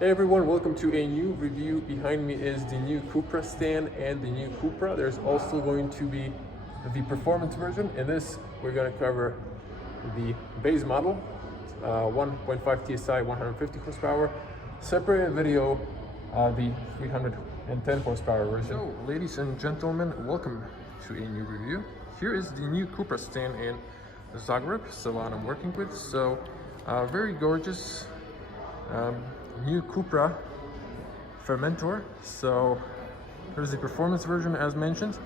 Hey everyone, welcome to a new review. Behind me is the new Cupra stand and the new Cupra. There's also going to be the performance version. In this, we're going to cover the base model, 1.5 TSI, 150 horsepower. Separate video, the 310 horsepower version. So, ladies and gentlemen, welcome to a new review. Here is the new Cupra stand in Zagreb, salon I'm working with. So, very gorgeous. New Cupra Formentor. So here's the performance version as mentioned.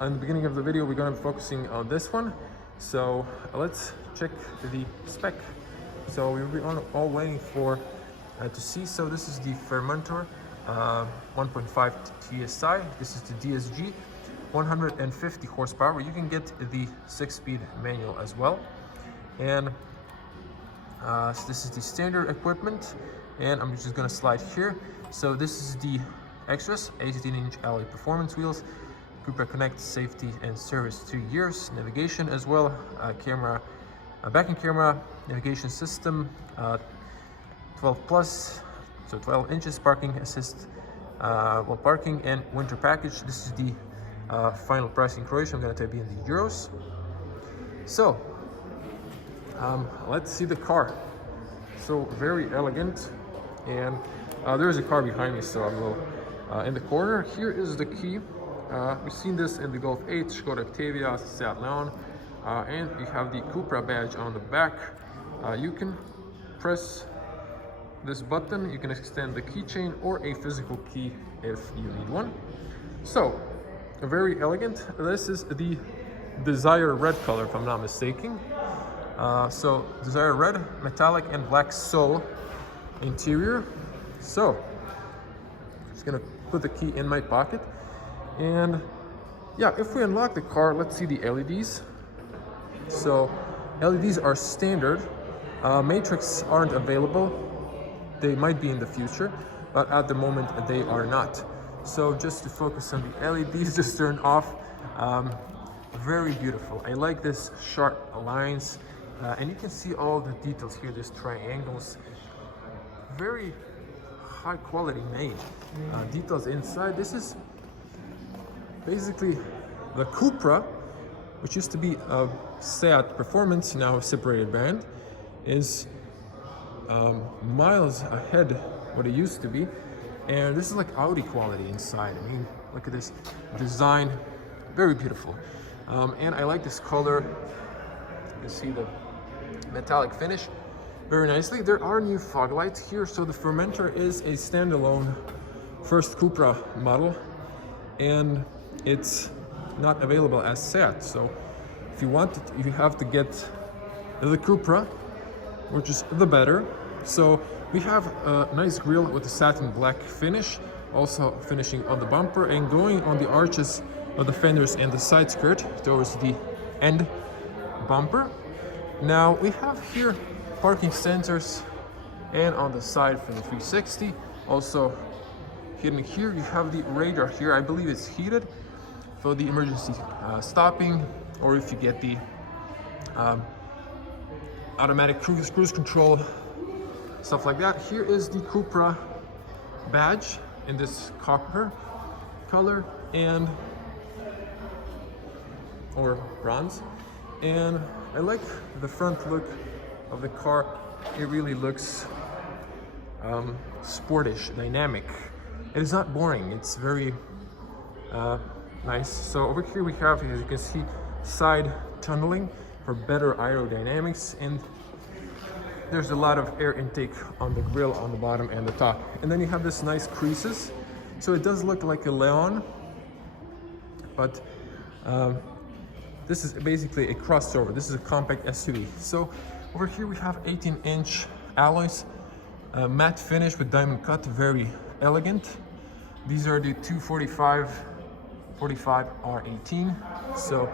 In the beginning of the video, we're going to be focusing on this one. So let's check the spec. So we're all waiting for to see. So this is the Formentor 1.5 TSI. This is the DSG, 150 horsepower. You can get the 6-speed manual as well. And so this is the standard equipment. And I'm just gonna slide here. So this is the extras, 18-inch alloy performance wheels, Cupra Connect safety and service 2 years, navigation as well, camera, backing camera, navigation system, 12 plus, so 12 inches, parking assist, while parking, and winter package. This is the final price in Croatia. I'm gonna type in the euros. So let's see the car. So very elegant. And there is a car behind me, so I will in the corner. Here is the key. We've seen this in the Golf 8, Skoda Octavia, Seat Leon, and you have the Cupra badge on the back. You can press this button. You can extend the keychain or a physical key if you need one. So very elegant. This is the Desire red color, if I'm not mistaken. So Desire red, metallic, and black sole interior. So just gonna put the key in my pocket, and yeah, if we unlock the car, let's see the LEDs. So LEDs are standard. Matrix aren't available. They might be in the future, but at the moment they are not. So just to focus on the LEDs, just turned off. Very beautiful. I like this sharp lines, and you can see all the details here. These triangles, very high quality made. Details inside. This is basically the Cupra, which used to be a Seat Performance, now a separated brand, is miles ahead what it used to be. And this is like Audi quality inside. I mean, look at this design, very beautiful. And I like this color. You see the metallic finish very nicely. There are new fog lights here. So the Formentor is a standalone first Cupra model, and it's not available as Seat. So if you want it, you have to get the Cupra, which is the better. So we have a nice grille with a satin black finish, also finishing on the bumper and going on the arches of the fenders and the side skirt towards the end bumper. Now we have here parking sensors, and on the side for the 360. Also hidden here, you have the radar here. I believe it's heated for the emergency stopping, or if you get the automatic cruise control, stuff like that. Here is the Cupra badge in this copper color and or bronze. And I like the front look of the car. It really looks sportish, dynamic. It is not boring. It's very nice. So over here we have, as you can see, side tunneling for better aerodynamics, and there's a lot of air intake on the grille on the bottom and the top. And then you have this nice creases. So it does look like a Leon, but this is basically a crossover. This is a compact SUV. So over here we have 18-inch alloys, matte finish with diamond cut, very elegant. These are the 245 45 R18, so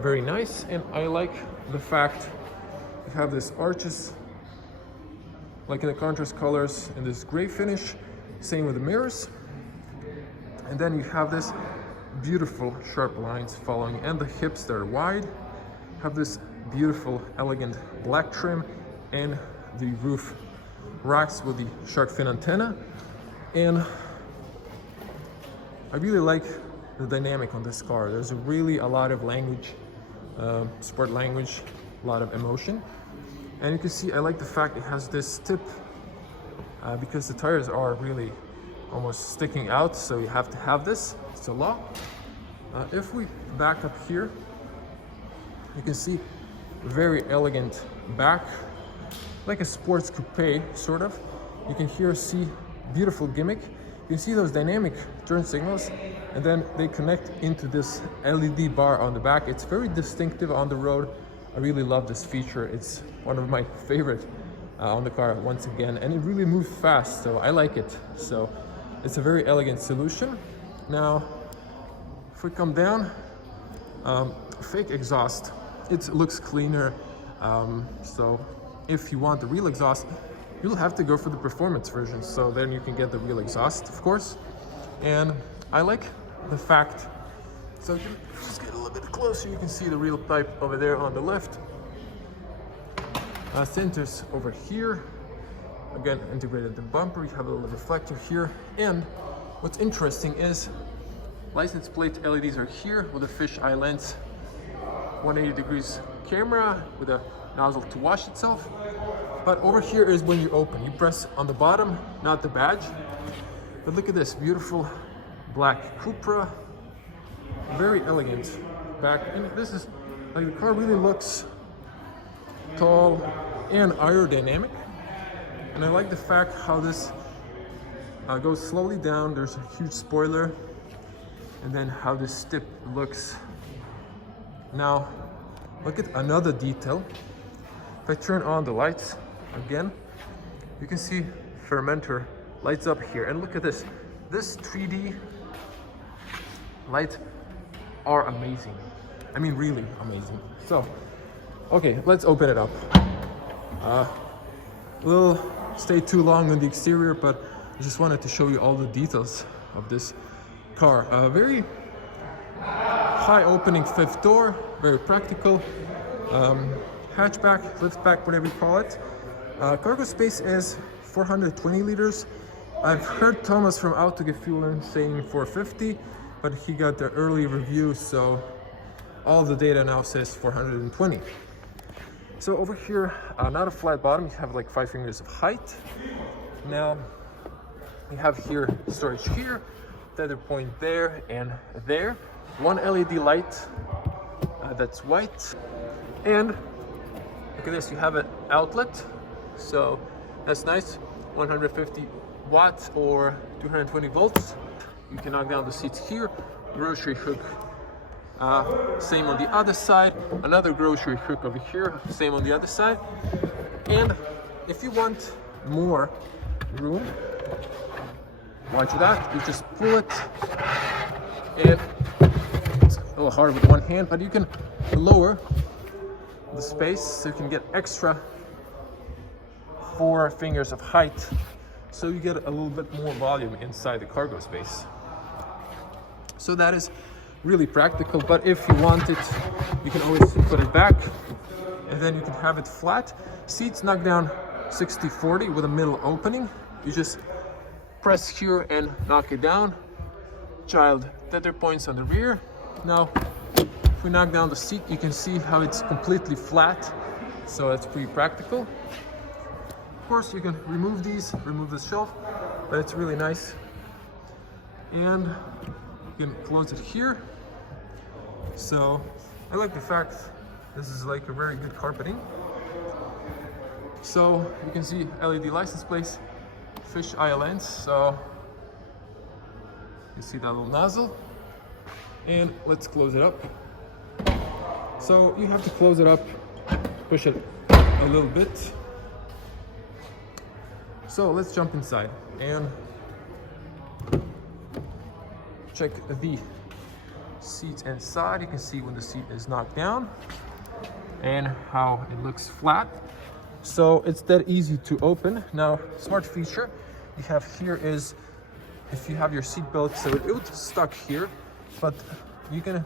very nice. And I like the fact you have this arches, like in the contrast colors, in this gray finish. Same with the mirrors. And then you have this beautiful sharp lines following, and the hips that are wide. Have this beautiful, elegant black trim, and the roof racks with the shark fin antenna. And I really like the dynamic on this car. There's really a lot of language, sport language, a lot of emotion. And you can see I like the fact it has this tip because the tires are really almost sticking out, so you have to have this. It's a law. If we back up here, you can see very elegant back, like a sports coupe sort of. You can here see beautiful gimmick. You can see those dynamic turn signals, and then they connect into this LED bar on the back. It's very distinctive on the road. I really love this feature. It's one of my favorite on the car once again, and it really moves fast, so I like it. So it's a very elegant solution. Now, if we come down, fake exhaust, it looks cleaner. So if you want the real exhaust, you'll have to go for the performance version. So then you can get the real exhaust, of course. And I like the fact, so just get a little bit closer, you can see the real pipe over there on the left. Centers over here. Again, integrated the bumper, you have a little reflector here. And what's interesting is license plate LEDs are here with a fisheye lens, 180 degrees camera with a nozzle to wash itself. But over here is when you open. You press on the bottom, not the badge. But look at this beautiful black Cupra, very elegant back. And this is like the car really looks tall and aerodynamic. And I like the fact how this goes slowly down. There's a huge spoiler, and then how this tip looks. Now, look at another detail. If I turn on the lights again, you can see Formentor lights up here. And look at this. This 3D lights are amazing. I mean, really amazing. So, okay, let's open it up. We'll stay too long on the exterior, but I just wanted to show you all the details of this car. Very high opening fifth door, very practical. Hatchback, liftback, whatever you call it. Cargo space is 420 liters. I've heard Thomas from Autogefühlen saying 450, but he got the early review, so all the data now says 420. So over here, not a flat bottom, you have like 5 fingers of height. Now, we have here storage here, tether point there and there. One LED light that's white. And look at this, you have an outlet. So that's nice, 150 watts or 220 volts. You can knock down the seats here. Grocery hook, same on the other side. Another grocery hook over here, same on the other side. And if you want more room, watch that, you just pull it. And it's a little hard with one hand, but you can lower the space so you can get extra 4 fingers of height, so you get a little bit more volume inside the cargo space. So that is really practical, but if you want it, you can always put it back, and then you can have it flat. Seats knock down 60-40 with a middle opening. You just press here and knock it down. Child tether points on the rear. Now, if we knock down the seat, you can see how it's completely flat, so that's pretty practical. Of course, you can remove these, remove the shelf, but it's really nice. And you can close it here. So I like the fact this is like a very good carpeting. So you can see LED license plates, fish eye lens. So you see that little nozzle. And let's close it up. So you have to close it up, push it a little bit. So let's jump inside and check the seats inside. You can see when the seat is knocked down and how it looks flat. So it's that easy to open. Now, smart feature you have here is if you have your seat belt, so it would stuck here, but you can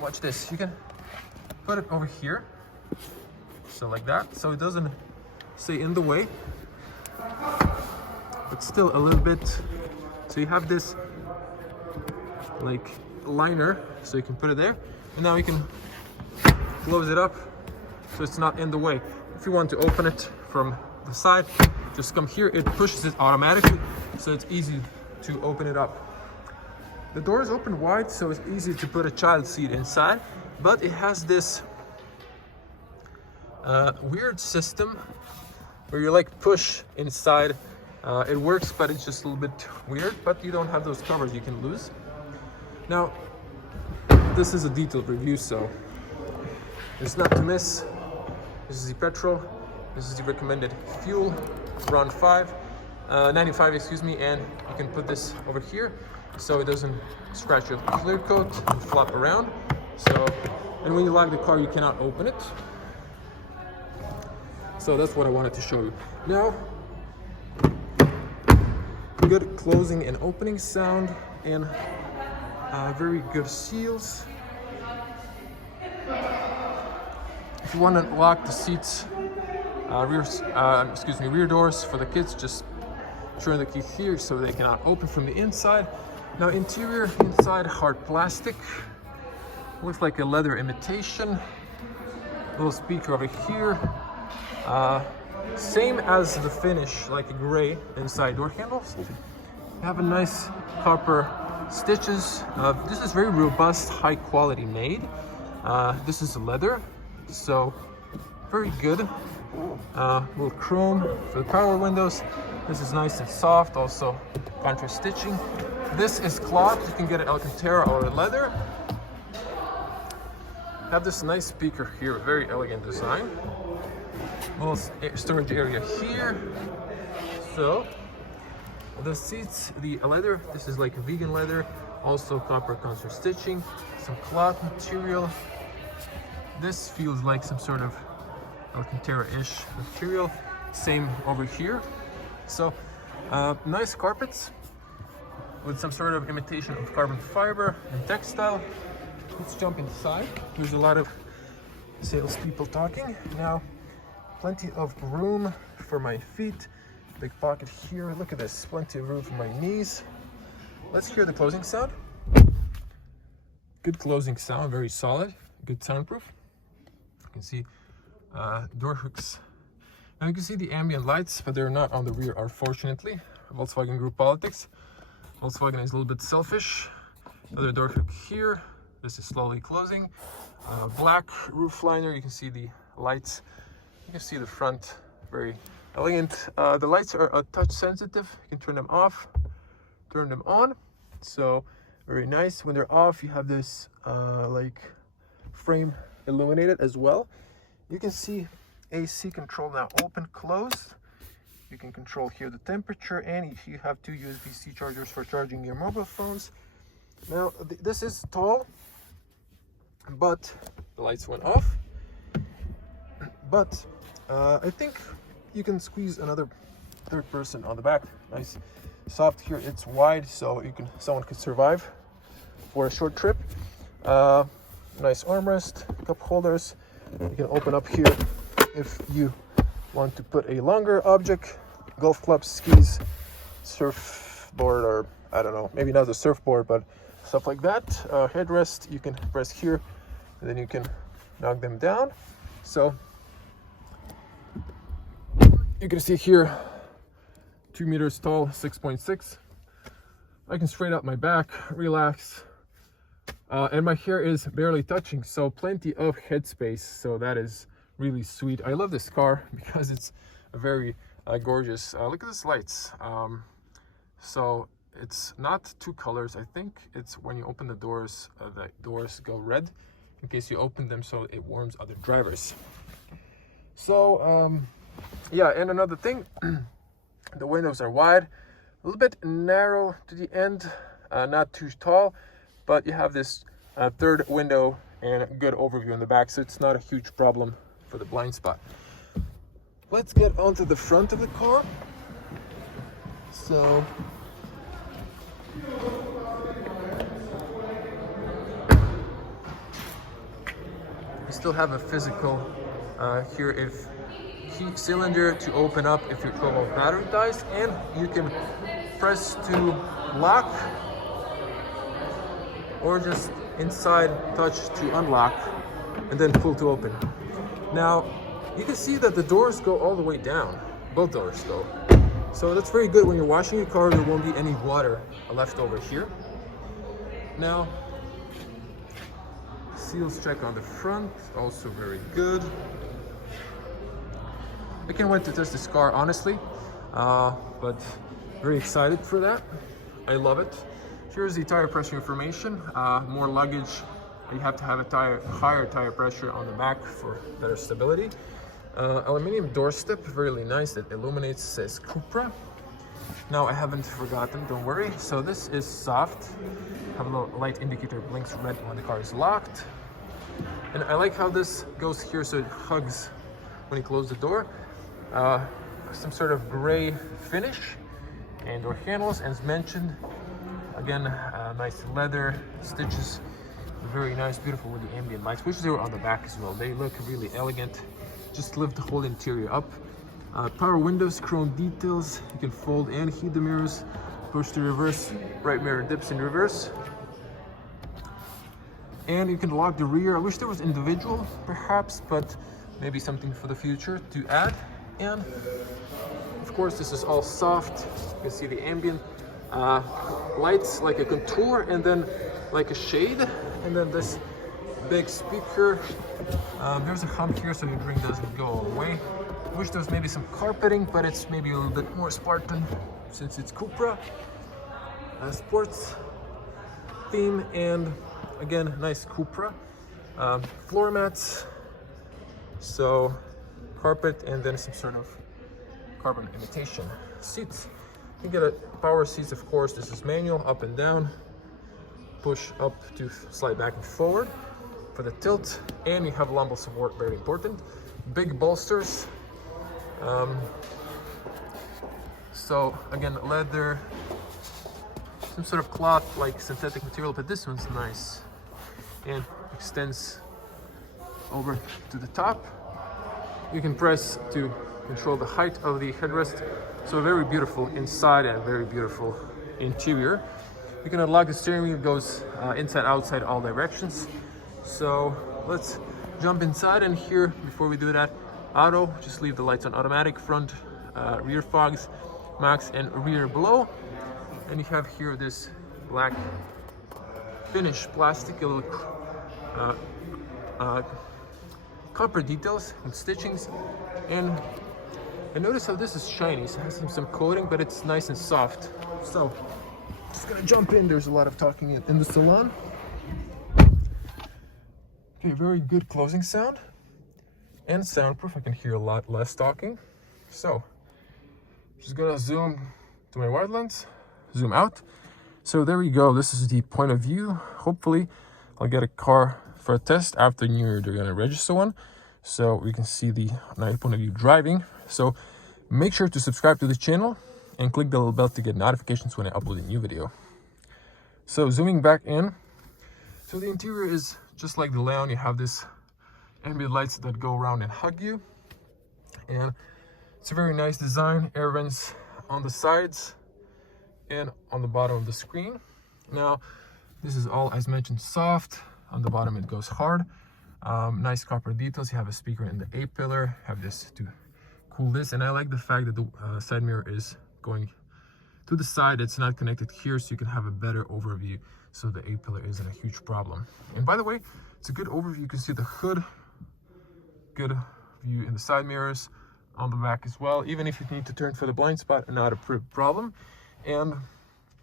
watch this. You can put it over here, so like that, so it doesn't say in the way, but still a little bit. So you have this like liner, so you can put it there, and now you can close it up so it's not in the way. If you want to open it from the side, just come here, it pushes it automatically, so it's easy to open it up. The door is open wide, so it's easy to put a child seat inside, but it has this weird system where you like push inside. It works, but it's just a little bit weird, but you don't have those covers you can lose. Now, this is a detailed review, so it's not to miss. This is the petrol. This is the recommended fuel, around 95, excuse me, and you can put this over here so it doesn't scratch your clear coat and flop around. So, and when you lock the car, you cannot open it. So that's what I wanted to show you. Now, good closing and opening sound, and very good seals. If you want to lock the seats, rear doors for the kids, just turn the key here so they cannot open from the inside. Now interior, inside hard plastic, looks like a leather imitation. Little speaker over here, same as the finish, like a gray inside door handles. You have a nice copper stitches. This is very robust, high quality made. This is leather, so very good. Little chrome for the power windows. This is nice and soft, also contrast stitching. This is cloth, you can get it Alcantara or leather. Have this nice speaker here, very elegant design. Little storage area here. So the seats, the leather, this is like vegan leather, also copper contrast stitching, some cloth material. This feels like some sort of Alcantara-ish material. Same over here. So nice carpets with some sort of imitation of carbon fiber and textile. Let's jump inside. There's a lot of salespeople talking. Now, plenty of room for my feet. Big pocket here. Look at this. Plenty of room for my knees. Let's hear the closing sound. Good closing sound, very solid. Good soundproof. You can see door hooks. Now you can see the ambient lights, but they're not on the rear, unfortunately. Volkswagen Group politics. Volkswagen is a little bit selfish. Another door hook here. This is slowly closing. Black roof liner. You can see the lights. You can see the front. Very elegant. The lights are touch sensitive. You can turn them off, turn them on. So very nice. When they're off, you have this like frame illuminated as well. You can see AC control now, open, close. You can control here the temperature, and you have two USB-C chargers for charging your mobile phones. Now this is tall, but the lights went off. But I think you can squeeze another third person on the back. Nice, soft here. It's wide, so someone could survive for a short trip. Nice armrest, cup holders. You can open up here if you want to put a longer object, golf clubs, skis, surfboard, or I don't know, maybe not a surfboard, but stuff like that. Headrest, you can press here, and then you can knock them down. So you can see here, 2 meters tall, 6.6. I can straighten out my back, relax, and my hair is barely touching, so plenty of headspace. So that is really sweet. I love this car because it's a very gorgeous. Look at these lights. So it's not two colors. I think it's when you open the doors go red in case you open them, so it warms other drivers. So yeah, and another thing, the windows are wide, a little bit narrow to the end, not too tall, but you have this third window and a good overview in the back, so it's not a huge problem for the blind spot. Let's get onto the front of the car. So we still have a physical here if key cylinder to open up if your 12-volt battery dies, and you can press to lock or just inside touch to unlock and then pull to open. Now you can see that the doors go all the way down, both doors go. So that's very good when you're washing your car. There won't be any water left over here. Now, seals check on the front, also very good. I can't wait to test this car, honestly, but very excited for that. I love it. Here's the tire pressure information. More luggage, you have to have a higher tire pressure on the back for better stability. Aluminium doorstep, really nice, that illuminates, says Cupra. Now I haven't forgotten, don't worry. So this is soft. Have a little light indicator, blinks red when the car is locked. And I like how this goes here so it hugs when you close the door. Some sort of gray finish. And door handles, as mentioned. Again, nice leather stitches. Very nice, beautiful with the ambient lights, which they were on the back as well. They look really elegant. Just lift the whole interior up. Power windows, chrome details. You can fold and heat the mirrors. Push to reverse. Right mirror dips in reverse. And you can lock the rear. I wish there was individual, perhaps, but maybe something for the future to add. And of course, this is all soft. You can see the ambient lights, like a contour, and then like a shade. And then this big speaker. There's a hump here so your drink doesn't go all the way. I wish there was maybe some carpeting, but it's maybe a little bit more Spartan since it's Cupra. Sports theme, and again, nice Cupra. Floor mats, so carpet, and then some sort of carbon imitation. Seats, you get a power seats, of course. This is manual, up and down. Push up to slide back and forward for the tilt, and you have lumbar support, very important. Big bolsters. So again, leather, some sort of cloth like synthetic material, but this one's nice and extends over to the top. You can press to control the height of the headrest. So very beautiful inside and very beautiful interior. You can unlock the steering wheel, it goes inside, outside, all directions. So let's jump inside, and here, before we do that, auto, just leave the lights on automatic, front, rear fogs, max, and rear below. And you have here this black finish, plastic, little copper details and stitchings. And notice how this is shiny. So it has some coating, but it's nice and soft. So just gonna jump in. There's a lot of talking in the salon. Okay, very good closing sound and soundproof. I can hear a lot less talking. So just gonna zoom to my wide lens, zoom out. So there we go. This is the point of view. Hopefully I'll get a car for a test after New Year. They're gonna register one, so we can see the night point of view driving. So make sure to subscribe to this channel and click the little bell to get notifications when I upload a new video. So zooming back in, so the interior is just like the Leon. You have this ambient lights that go around and hug you, and it's a very nice design. Air vents on the sides and on the bottom of the screen. Now this is all, as mentioned, soft. On the bottom it goes hard. Nice copper details. You have a speaker in the A-pillar, have this to cool this, and I like the fact that the side mirror is going to the side. It's not connected here, so you can have a better overview, so the A-pillar isn't a huge problem. And by the way, it's a good overview. You can see the hood, good view in the side mirrors, on the back as well. Even if you need to turn for the blind spot, not a problem. And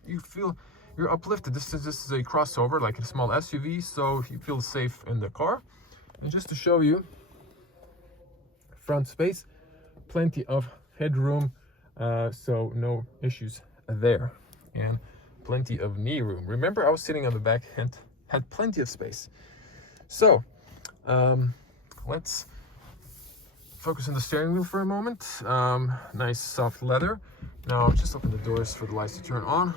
you feel you're uplifted. This is a crossover, like a small SUV, so you feel safe in the car. And just to show you front space, plenty of headroom, so no issues there, and plenty of knee room. Remember, I was sitting on the back and had plenty of space. So let's focus on the steering wheel for a moment. Nice soft leather. Now just open the doors for the lights to turn on,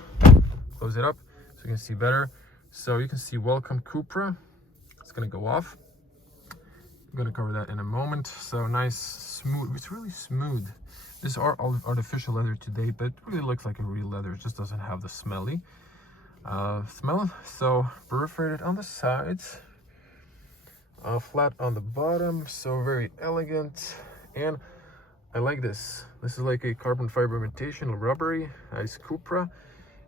close it up so you can see better. So you can see welcome Cupra. It's gonna go off, I'm gonna cover that in a moment. So nice, smooth. It's really smooth. These are all artificial leather today, but it really looks like a real leather. It just doesn't have the smelly smell. So perforated on the sides, flat on the bottom. So very elegant. And I like this. This is like a carbon fiber imitation, rubbery, nice Cupra.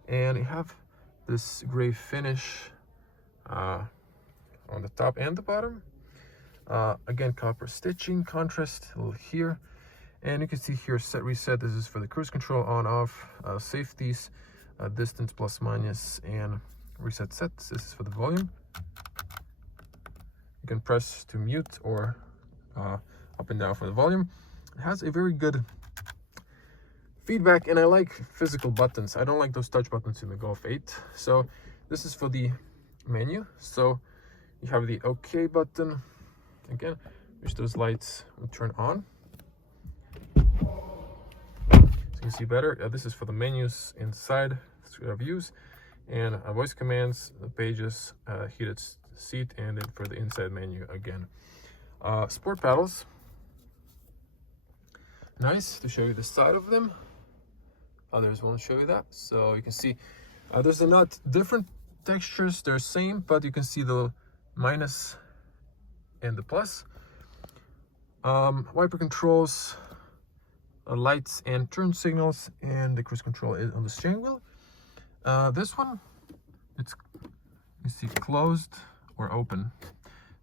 And you have this gray finish on the top and the bottom. Again, copper stitching, contrast a little here. And you can see here, set reset. This is for the cruise control, on off, safeties, distance plus minus, and reset sets. This is for the volume. You can press to mute or up and down for the volume. It has a very good feedback, and I like physical buttons. I don't like those touch buttons in the Golf 8. So this is for the menu. So you have the OK button. Again, which those lights will turn on. So you can see better. This is for the menus inside views, and voice commands, the pages, heated seat, and then for the inside menu again. Sport paddles. Nice to show you the side of them. Others won't show you that. So you can see there's a lot different textures. They're same, but you can see the minus and the plus. Wiper controls, lights and turn signals, and the cruise control is on the steering wheel. This one, it's, you see, closed or open.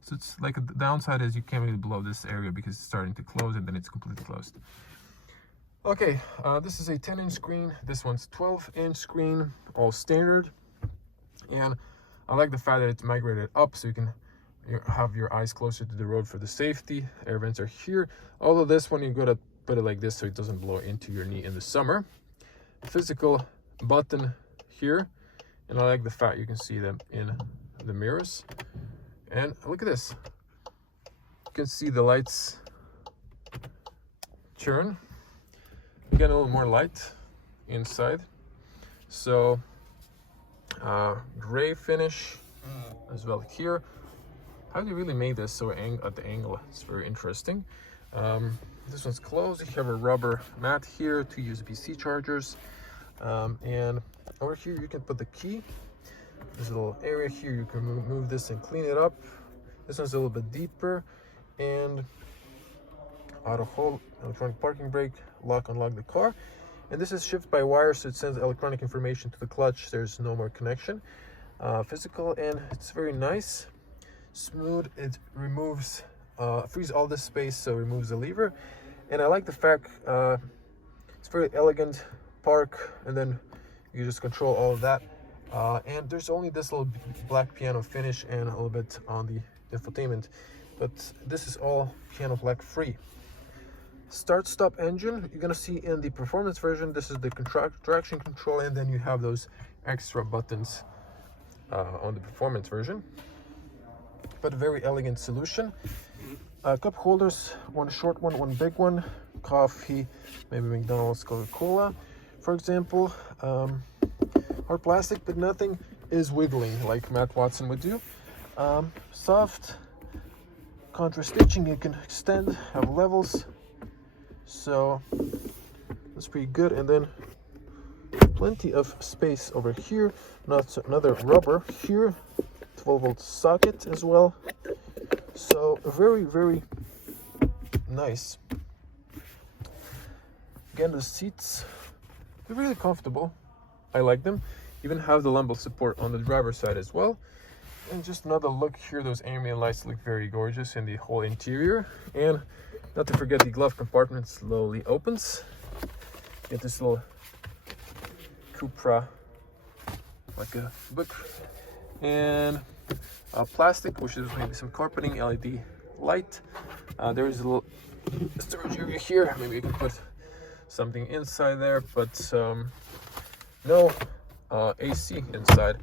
So it's like the downside is you can't really blow this area because it's starting to close and then it's completely closed. Okay, this is a 10-inch screen. This one's 12-inch screen, all standard. And I like the fact that it's migrated up so you can have your eyes closer to the road for the safety. Air vents are here. Although this one, you gotta put it like this so it doesn't blow into your knee in the summer. Physical button here, and I like the fact you can see them in the mirrors. And look at this. You can see the lights turn. Again, a little more light inside. So gray finish as well here. How do you really make this so at the angle? It's very interesting. This one's closed. You have a rubber mat here, 2 USB-C chargers, and over here you can put the key. There's a little area here, you can move this and clean it up. This one's a little bit deeper, and auto hold, electronic parking brake, lock, unlock the car. And this is shift by wire, so it sends electronic information to the clutch. There's no more connection. Physical, and it's very nice. Smooth. It removes, frees all this space, so it removes the lever. And I like the fact it's very elegant. Park, and then you just control all of that. And there's only this little black piano finish and a little bit on the infotainment, but this is all piano black free. Start stop engine, you're gonna see in the performance version, this is the traction control, and then you have those extra buttons on the performance version. But a very elegant solution. Cup holders, one short one, one big one. Coffee, maybe McDonald's, Coca-Cola, for example. Hard plastic, but nothing is wiggling like Matt Watson would do. Soft contrast stitching, you can extend, have levels, so that's pretty good. And then plenty of space over here. Another rubber here, 12-volt socket as well. So very, very nice. Again, the seats, they're really comfortable. I like them. Even have the lumbar support on the driver's side as well. And just another look here, those ambient lights look very gorgeous in the whole interior. And not to forget, the glove compartment slowly opens. Get this little Cupra, like a book, and plastic, which is maybe some carpeting, LED light. There is a little storage area here. Maybe you can put something inside there, but no AC inside.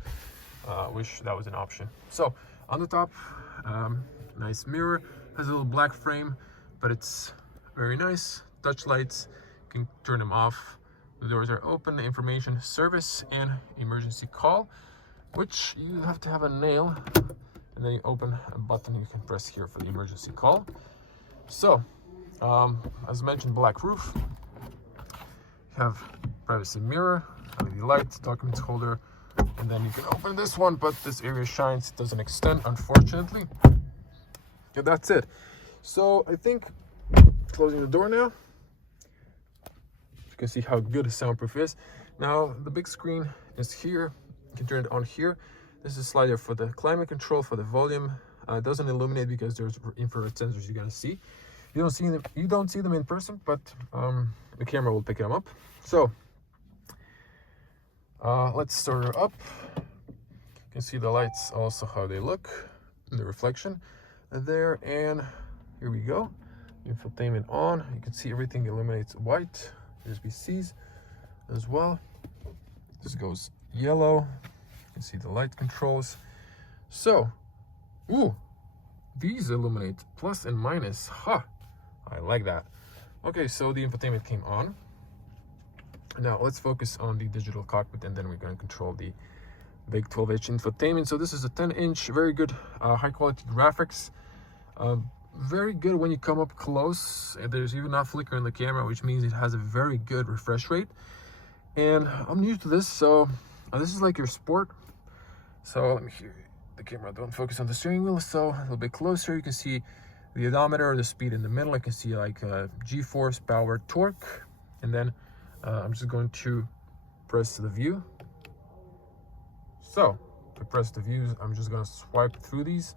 Wish that was an option. So on the top, nice mirror, has a little black frame, but it's very nice. Touch lights, you can turn them off. The doors are open. Information, service, and emergency call, which you have to have a nail and then you open a button you can press here for the emergency call. So, as mentioned, black roof. You have privacy mirror, LED light, document holder, and then you can open this one, but this area shines, it doesn't extend, unfortunately. Yeah, that's it. So I think closing the door now, you can see how good the soundproof is. Now the big screen is here. You can turn it on here. This is a slider for the climate control, for the volume. It doesn't illuminate because there's infrared sensors you're gonna see. You don't see them in person, but the camera will pick them up. So let's start her up. You can see the lights also how they look in the reflection there, and here we go. Infotainment on. You can see everything illuminates white. USB-Cs as well. This goes yellow. You can see the light controls. So, ooh, these illuminate plus and minus. Ha! I like that. Okay, so the infotainment came on. Now let's focus on the digital cockpit, and then we're going to control the big 12-inch infotainment. So this is a 10-inch, very good, high quality graphics. Very good when you come up close, and there's even not flicker in the camera, which means it has a very good refresh rate. And I'm new to this, so this is like your sport. So let me hear the camera don't focus on the steering wheel, so a little bit closer. You can see the odometer, the speed in the middle. I can see like G-force, power, torque, and then I'm just going to press the view. So to press the views, I'm just going to swipe through these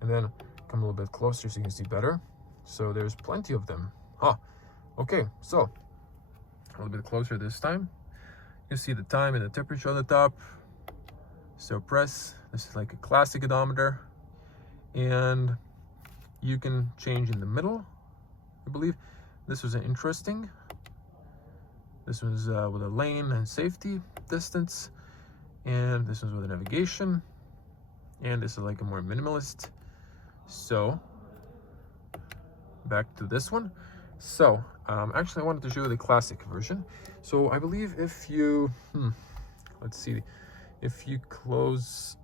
and then come a little bit closer so you can see better. So there's plenty of them. Okay, so a little bit closer this time. You see the time and the temperature on the top. So press. This is like a classic odometer, and you can change in the middle. I believe this was interesting. This one's with a lane and safety distance, and this one's with a navigation, and this is like a more minimalist. So back to this one. So actually I wanted to show you the classic version. So I believe if you let's see, if you close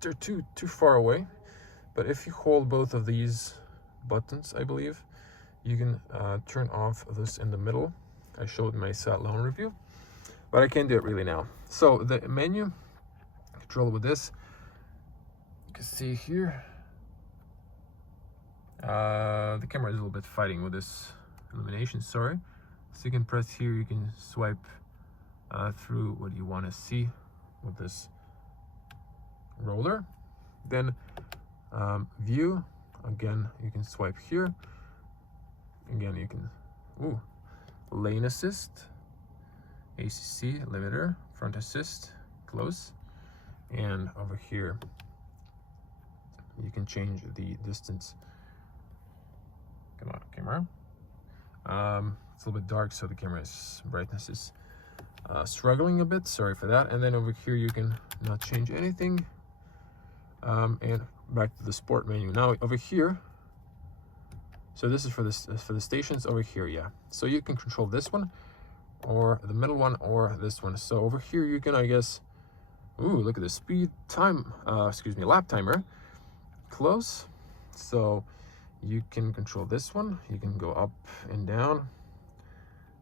they're too far away, but if you hold both of these buttons, I believe you can turn off this in the middle. I showed my loan review, but I can't do it really now. So the menu control with this, you can see here the camera is a little bit fighting with this illumination, sorry. So you can press here, you can swipe through what you want to see with this roller. Then view, again you can swipe here, again you can lane assist, ACC, limiter, front assist, close, and over here you can change the distance. Come on, camera. It's a little bit dark, so the camera's brightness is struggling a bit, sorry for that. And then over here you can not change anything, and back to the sport menu. Now over here, so this is for the stations over here, yeah. So you can control this one, or the middle one, or this one. So over here you can, I guess, look at the speed time, lap timer, close. So you can control this one. You can go up and down.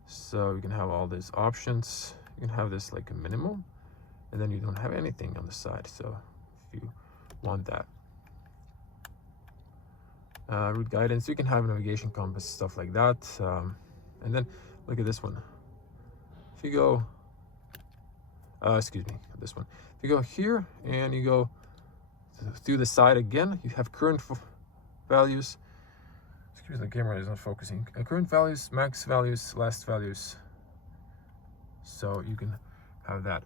So you can have all these options. You can have this like a minimal, and then you don't have anything on the side. So if you want that. Route guidance, you can have navigation, compass, stuff like that. And then look at this one. If you go, this one. If you go here and you go through the side again, you have current values. Excuse me, the camera is not focusing. Current values, max values, last values. So you can have that.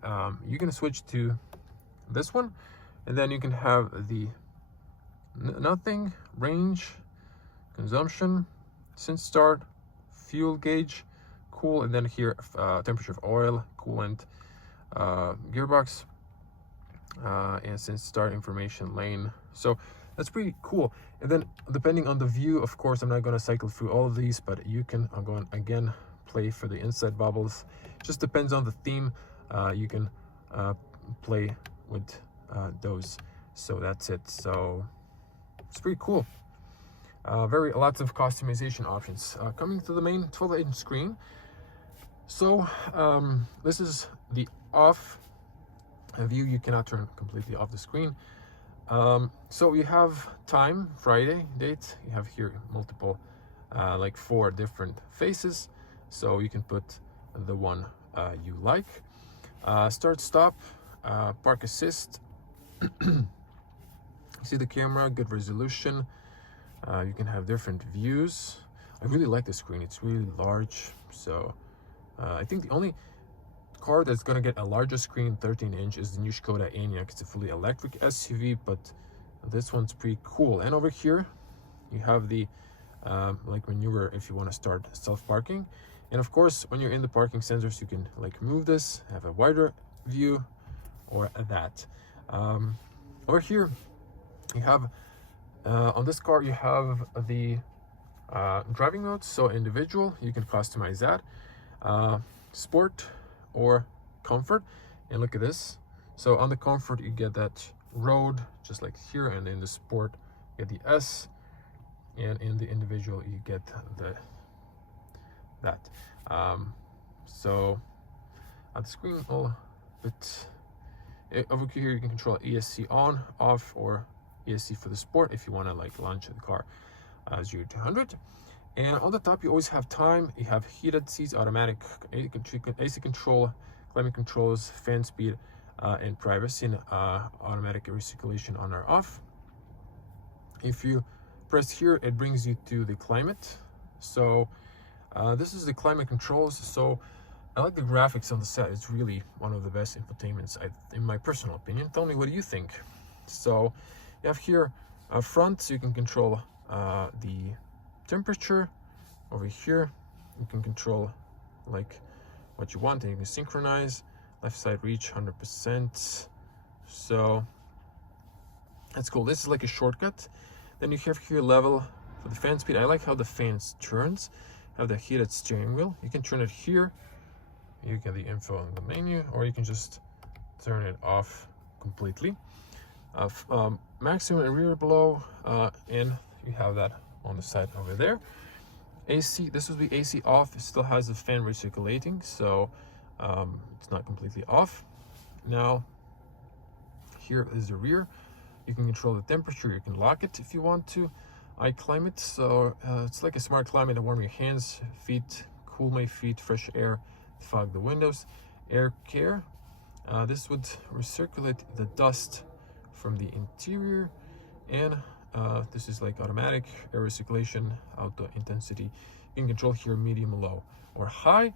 You can switch to this one, and then you can have the nothing, range, consumption, since start, fuel gauge, cool, and then here temperature of oil, coolant, gearbox, and since start information, lane. So that's pretty cool. And then depending on the view, of course, I'm not going to cycle through all of these, but you can go on again, play for the inside bubbles. Just depends on the theme. You can play with those. So that's it. So It's pretty cool. Lots of customization options. Coming to the main 12-inch screen. So this is the off view. You cannot turn completely off the screen. So you have time, Friday date. You have here multiple, like 4 different faces. So you can put the one you like. Start, stop, park assist. See the camera, good resolution. You can have different views. I really like the screen. It's really large. So I think the only car that's going to get a larger screen, 13-inch, is the new Skoda Enyaq. It's a fully electric SUV, but this one's pretty cool. And over here you have the like maneuver if you want to start self-parking. And of course, when you're in the parking sensors, you can like move this, have a wider view, or that. Over here you have on this car you have the driving modes. So individual, you can customize that, sport or comfort. And look at this. So on the comfort you get that road just like here, and in the sport you get the S, and in the individual you get that. So on the screen all bit over here you can control ESC on, off, or ESC for the sport if you want to like launch the car 0 to 100. And on the top you always have time. You have heated seats, automatic AC control, climate controls, fan speed, and privacy, and automatic recirculation on or off. If you press here, it brings you to the climate. So this is the climate controls. So I like the graphics on the set. It's really one of the best infotainments, in my personal opinion. Tell me, what do you think? So you have here front, so you can control the temperature. Over here you can control like what you want, and you can synchronize. Left side reach 100%. So that's cool. This is like a shortcut. Then you have here level for the fan speed. I like how the fans turns. Have the heated steering wheel. You can turn it here. You get the info on the menu, or you can just turn it off completely. Maximum and rear blow, and you have that on the side over there. AC, this will be AC off. It still has the fan recirculating, so it's not completely off. Now here is the rear. You can control the temperature. You can lock it if you want to. iClimate, so it's like a smart climate to warm your hands, feet, cool my feet, fresh air, fog the windows. Air care, this would recirculate the dust from the interior. And this is like automatic air recirculation, auto intensity. You can control here medium, low, or high,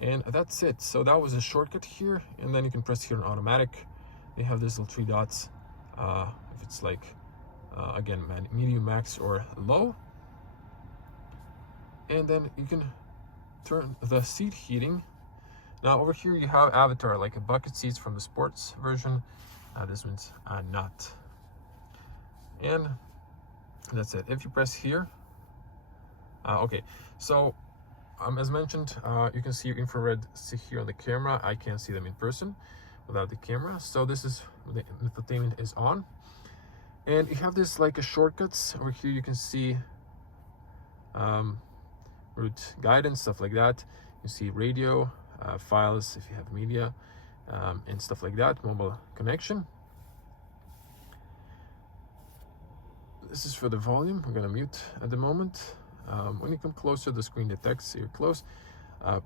and that's it. So that was a shortcut here, and then you can press here on automatic. They have these little 3 dots if it's like again medium, max, or low. And then you can turn the seat heating. Now over here you have avatar, like a bucket seats from the sports version. This one's not. And that's it. If you press here, okay, so as mentioned, you can see your infrared here on the camera. I can't see them in person without the camera. So this is the infotainment is on, and you have this like a shortcuts over here. You can see route guidance, stuff like that. You see radio, files if you have media, and stuff like that. Mobile connection. This is for the volume. We're gonna mute at the moment. When you come closer, the screen detects you're close.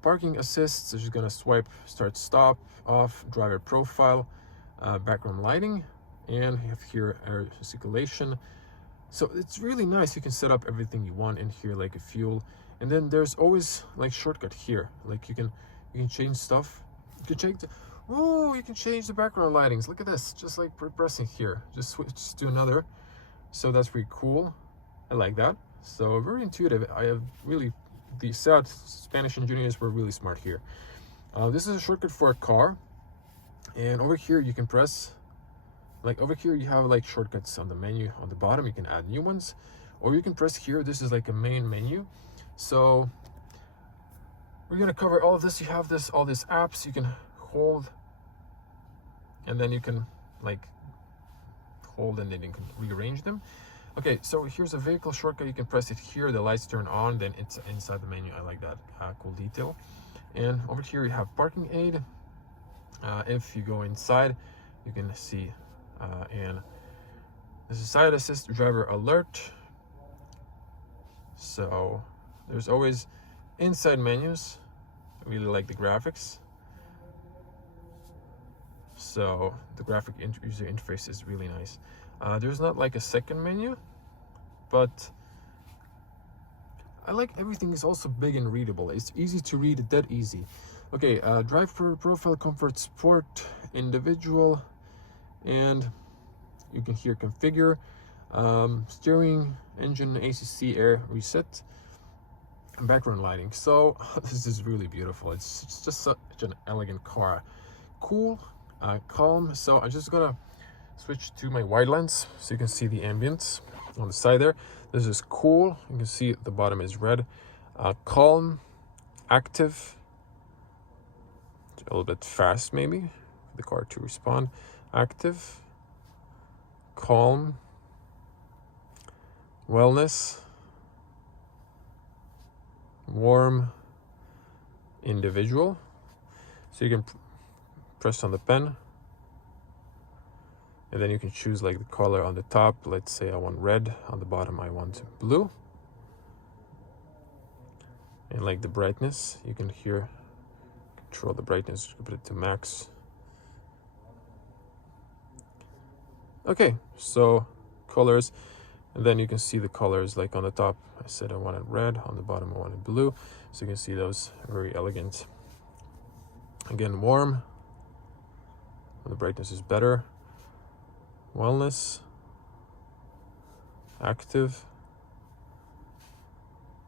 Parking assist, so just gonna swipe start, stop, off, driver profile, background lighting, and you have here air circulation. So it's really nice. You can set up everything you want in here, like a fuel. And then there's always like shortcut here, like you can change stuff. You can change you can change the background lightings. Look at this, just like pressing here, just switch to another. So that's pretty cool. I like that. So very intuitive. I have really, the sad Spanish engineers were really smart here. This is a shortcut for a car, and over here you can press, like over here you have like shortcuts on the menu on the bottom. You can add new ones, or you can press here. This is like a main menu. So we're gonna cover all of this. You have all these apps you can hold, and then you can like hold, and then you can rearrange them. Okay, so here's a vehicle shortcut. You can press it here, the lights turn on, then it's inside the menu. I like that cool detail. And over here you have parking aid. If you go inside, you can see, and this is side assist, driver alert. So there's always inside menus. I really like the graphics. So the graphic user interface is really nice. There's not like a second menu, but I like everything is also big and readable. It's easy to read, dead easy. Okay, driver profile, comfort, sport, individual, and you can here configure steering, engine, ACC, air, reset, and background lighting. So this is really beautiful. It's just such an elegant car. Cool, calm. So I'm just gonna switch to my wide lens so you can see the ambience on the side there. This is cool. You can see the bottom is red. Calm, active, a little bit fast maybe for the car to respond. Active, calm, wellness, warm, individual. So you can press on the pen, and then you can choose like the color on the top. Let's say I want red, on the bottom I want blue. And like the brightness, you can here control the brightness, put it to max. Okay, so colors, and then you can see the colors like on the top I said I wanted red, on the bottom I wanted blue. So you can see those, very elegant. Again, warm, the brightness is better. Wellness, active,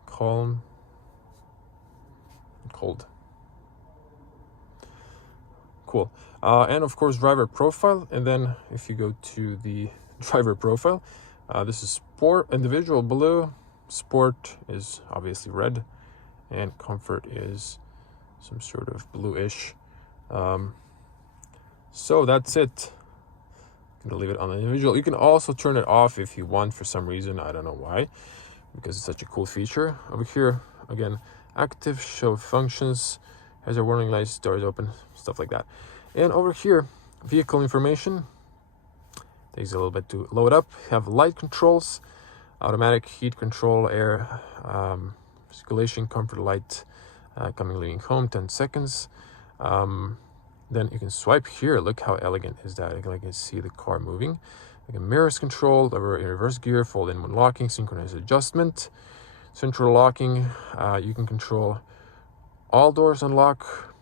calm, cold. Cool. And of course driver profile, and then if you go to the driver profile, this is sport, individual blue, sport is obviously red, and comfort is some sort of bluish. So that's it. I'm gonna leave it on the individual. You can also turn it off if you want for some reason. I don't know why, because it's such a cool feature. Over here, again, active, show functions, has your warning lights, doors open, stuff like that. And over here, vehicle information. Takes a little bit to load up. Have light controls, automatic heat control, air, circulation, comfort light, coming, leaving home, 10 seconds. Then you can swipe here. Look how elegant is that. I can see the car moving. Like a mirrors control, lever in reverse gear, fold in when locking, synchronized adjustment, central locking. You can control all doors unlock.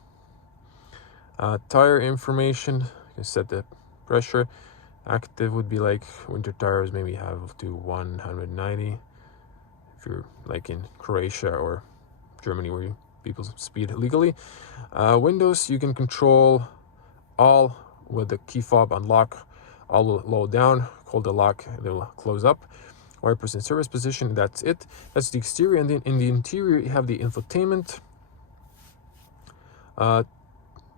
Tire information. You can set the pressure. Active would be like winter tires, maybe have to 190. If you're like in Croatia or Germany where people speed legally. Windows, you can control all with the key fob unlock. All will low down, hold the lock, they will close up. Wipers in service position, that's it. That's the exterior, and then in the interior you have the infotainment,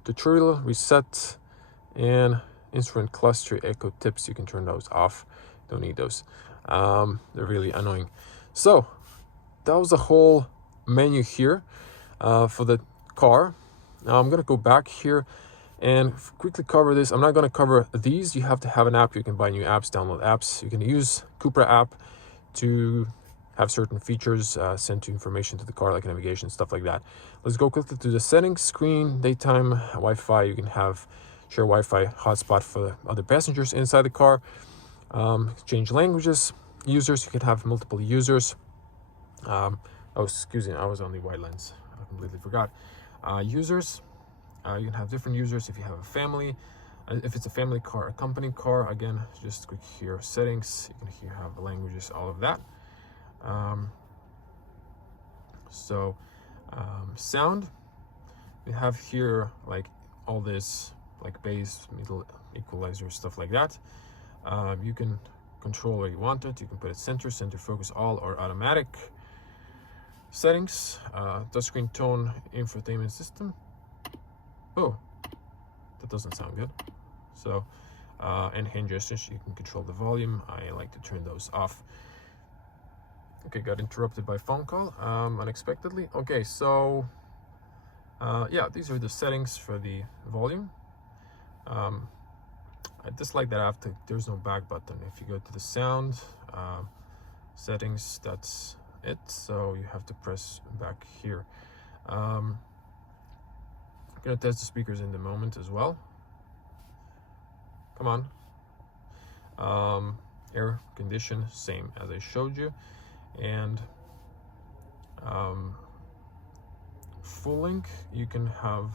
tutorial, reset, and instrument cluster, echo tips. You can turn those off, don't need those. They're really annoying. So that was the whole menu here for the car. Now I'm gonna go back here and quickly cover this. I'm not gonna cover these. You have to have an app. You can buy new apps, download apps. You can use Cupra app to have certain features sent to information to the car, like navigation, stuff like that. Let's go quickly to the settings screen. Daytime, Wi-Fi. You can have share Wi-Fi hotspot for other passengers inside the car. Change languages. Users, you can have multiple users. Oh, excuse me, I was on the wide lens. I completely forgot. Users, you can have different users if you have a family. If it's a family car, a company car, again, just click here, settings. You can here have languages, all of that. Sound, we have here like all this, like bass, middle, equalizer, stuff like that. You can control where you want it. You can put it center focus, all, or automatic. Settings, touchscreen, tone, infotainment system. Oh, that doesn't sound good. So and hand gestures. You can control the volume. I like to turn those off. Okay, got interrupted by a phone call unexpectedly. Okay, so yeah, these are the settings for the volume. I dislike that there's no back button. If you go to the sound settings, that's it. So you have to press back here. I'm gonna test the speakers in the moment as well. Come on. Air condition, same as I showed you. And full link, you can have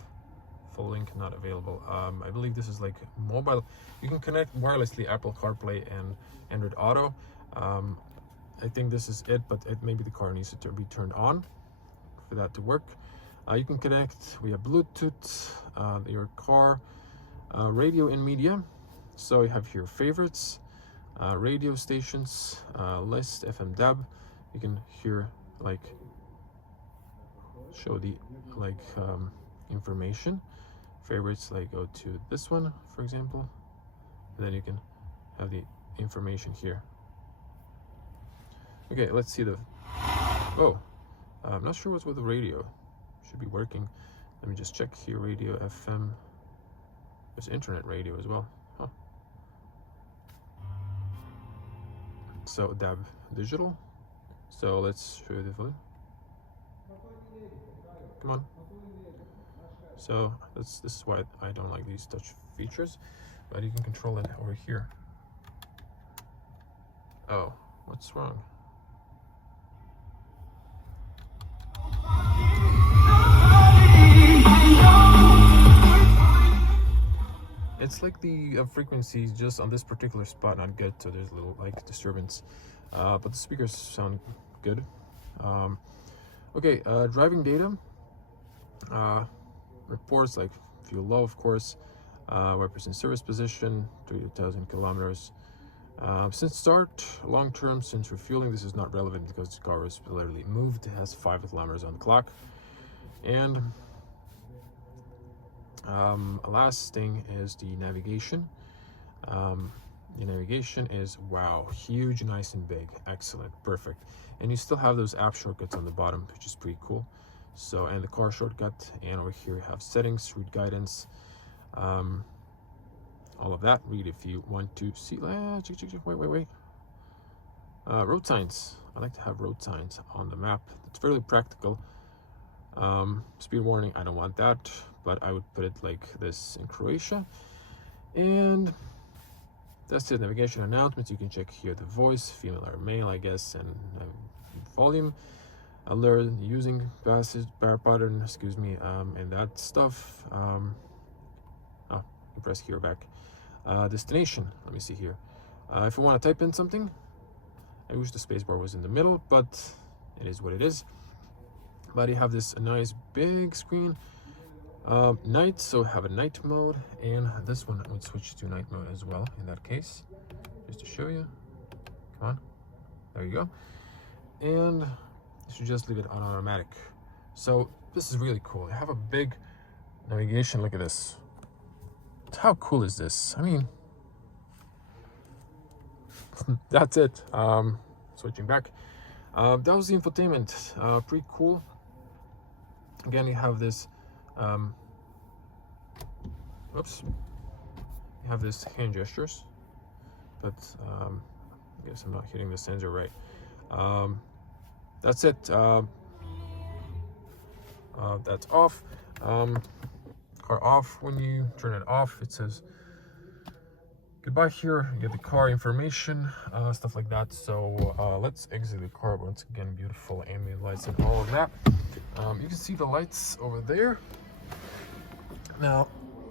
full link not available. I believe this is like mobile. You can connect wirelessly Apple CarPlay and Android Auto. I think this is it, but maybe the car needs to be turned on for that to work. You can connect via Bluetooth, your car, radio and media. So you have here favorites, radio stations, list, FM DAB. You can hear show the information. Favorites, go to this one, for example, and then you can have the information here. Okay, let's see I'm not sure what's with the radio. Should be working. Let me just check here. Radio, FM. There's internet radio as well. Huh. So DAB digital. So let's show you the volume. Come on. So this is why I don't like these touch features, but you can control it over here. Oh, what's wrong? It's like the frequencies just on this particular spot not good, so there's a little disturbance, but the speakers sound good. Okay, driving data, reports like fuel low, of course, weapons service position, 30,000 kilometers. Since start, long term, since refueling, this is not relevant because the car was literally moved. It has 5 kilometers on the clock. And last thing is the navigation. The navigation is huge, nice and big, excellent, perfect. And you still have those app shortcuts on the bottom, which is pretty cool. So, and the car shortcut, and over here you have settings, route guidance, all of that. Read if you want to see. Wait. Road signs. I like to have road signs on the map. It's fairly practical. Speed warning, I don't want that, but I would put it like this in Croatia. And that's it. Navigation announcements. You can check here the voice, female or male, I guess, and volume. Alert, using passage, pattern, and that stuff. You press here back. Destination. Let me see here. If I want to type in something, I wish the spacebar was in the middle, but it is what it is. But you have this nice big screen. Night, so have a night mode, and this one I would switch to night mode as well in that case, just to show you. Come on, there you go. And you should just leave it on automatic. So this is really cool. I have a big navigation. Look at this. How cool is this? I mean, that's it. Switching back. That was the infotainment. Pretty cool. Again, you have this. You have this hand gestures, but I guess I'm not hitting the sensor right. That's it. That's off. Car off. When you turn it off, it says goodbye here. You get the car information, stuff like that. So let's exit the car. Once again, beautiful ambient lights and all of that. You can see the lights over there. Now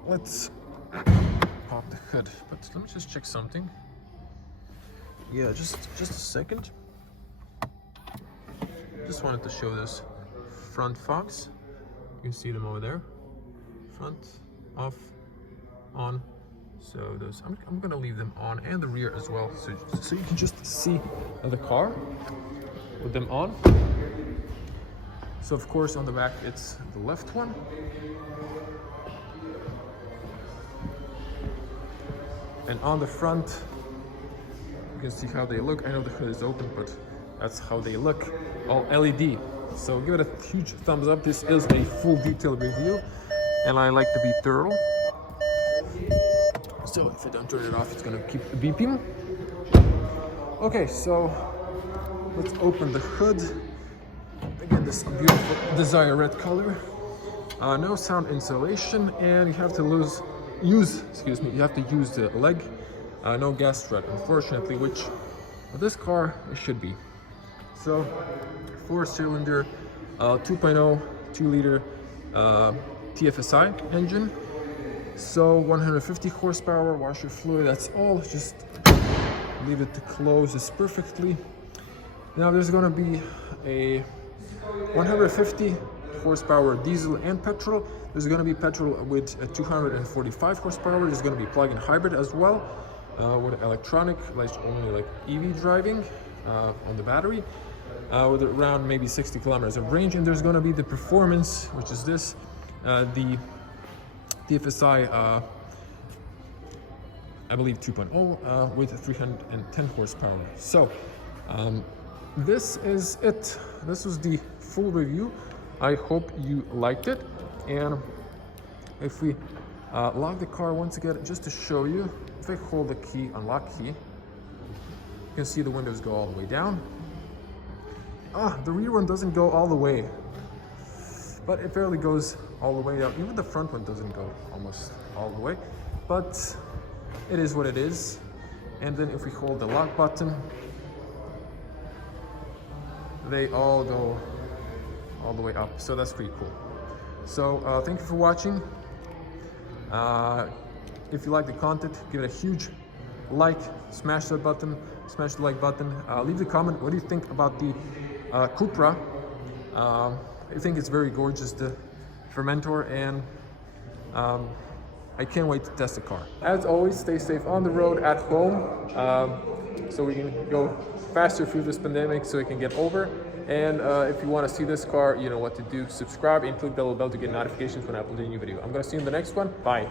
let's pop the hood, but let me just check something. Yeah, just a second. Just wanted to show this front fogs. You can see them over there. Front, off, on. So those, I'm gonna leave them on, and the rear as well, so you can just see the car with them on. So of course on the back it's the left one. And on the front, you can see how they look. I know the hood is open, but that's how they look, all LED. So give it a huge thumbs up. This is a full detailed review, and I like to be thorough. So if I don't turn it off, it's gonna keep beeping. Okay, so let's open the hood. Again, this beautiful Desire red color. No sound insulation, and you have to use the leg. No gas strut, unfortunately, which with this car it should be. So 4-cylinder 2.0 2-liter TFSI engine. So 150 horsepower, washer fluid, that's all. Just leave it to close this perfectly. Now there's gonna be a 150 horsepower diesel and petrol. There's gonna be petrol with a 245 horsepower. There's gonna be plug-in hybrid as well, with electronic, like only like EV driving on the battery, with around maybe 60 kilometers of range. And there's gonna be the performance, which is this, the TFSI, I believe 2.0, with 310 horsepower. So this is it. This was the full review. I hope you liked it. And if we lock the car once again, just to show you, if I hold the key, unlock key, you can see the windows go all the way down. The rear one doesn't go all the way, but it barely goes all the way out. Even the front one doesn't go almost all the way, but it is what it is. And then if we hold the lock button, they all go all the way up. So that's pretty cool. So thank you for watching. If you like the content, give it a huge like, smash that button, smash the like button. Leave a comment. What do you think about the Cupra? I think it's very gorgeous, the Formentor, and I can't wait to test the car. As always, stay safe on the road, at home, so we can go faster through this pandemic, so we can get over. And if you want to see this car, you know what to do. Subscribe and click the little bell to get notifications when I upload a new video. I'm going to see you in the next one. Bye.